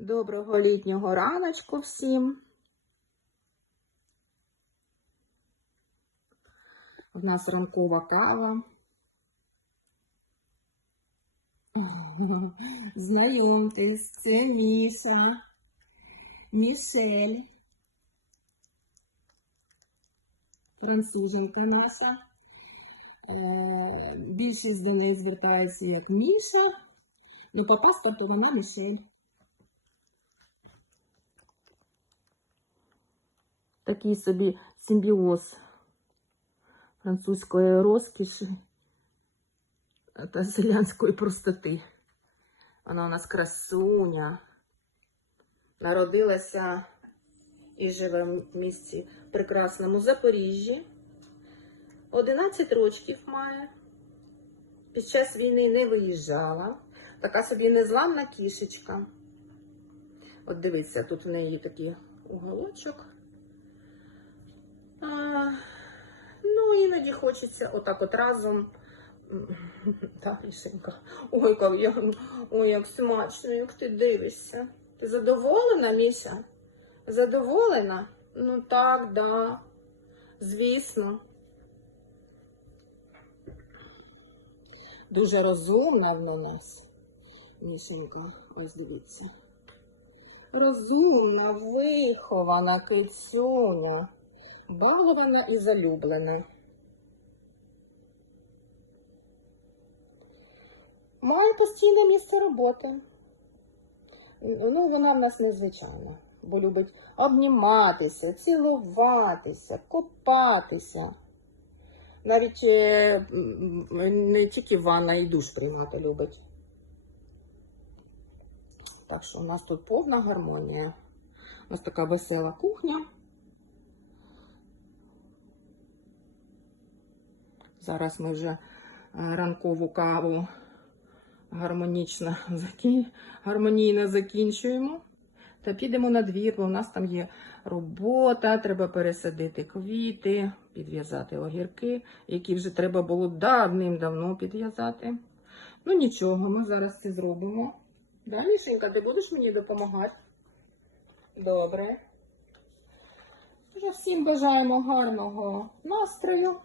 Доброго літнього раночку всім. У нас ранкова кава. Знайомтесь, це Міша, Мішель, француженка наша. Е, Більшість до неї звертається як Міша, ну по паспорту вона Мішель. Такий собі симбіоз французької розкіші та селянської простоти. Вона у нас красуня. Народилася і живе в місті прекрасному Запоріжжі. 11 років має. Під час війни не виїжджала. Така собі незламна кішечка. От дивіться, тут в неї такий уголочок. А, ну, іноді хочеться отак от разом. Та, Мішенька. Ой, як, я, ой, як смачно, як ти дивишся. Ти задоволена, Міша? Задоволена? Ну так, да. Звісно. Дуже розумна в нас. Мішенька, ось дивіться. Розумна, вихована кицюня. Балована і залюблена. Має постійне місце роботи. Ну, вона в нас незвичайна, бо любить обніматися, цілуватися, купатися. Навіть е, не тільки ванна і душ приймати любить. Так що у нас тут повна гармонія. У нас така весела кухня. Зараз ми вже е, ранкову каву гармонічно гармонійно закінчуємо. Та підемо на двір, бо в нас там є робота, треба пересадити квіти, підв'язати огірки, які вже треба було давним-давно підв'язати. Ну нічого, ми зараз це зробимо. Да, Мішенька, ти будеш мені допомагати? Добре. Всім бажаємо гарного настрою.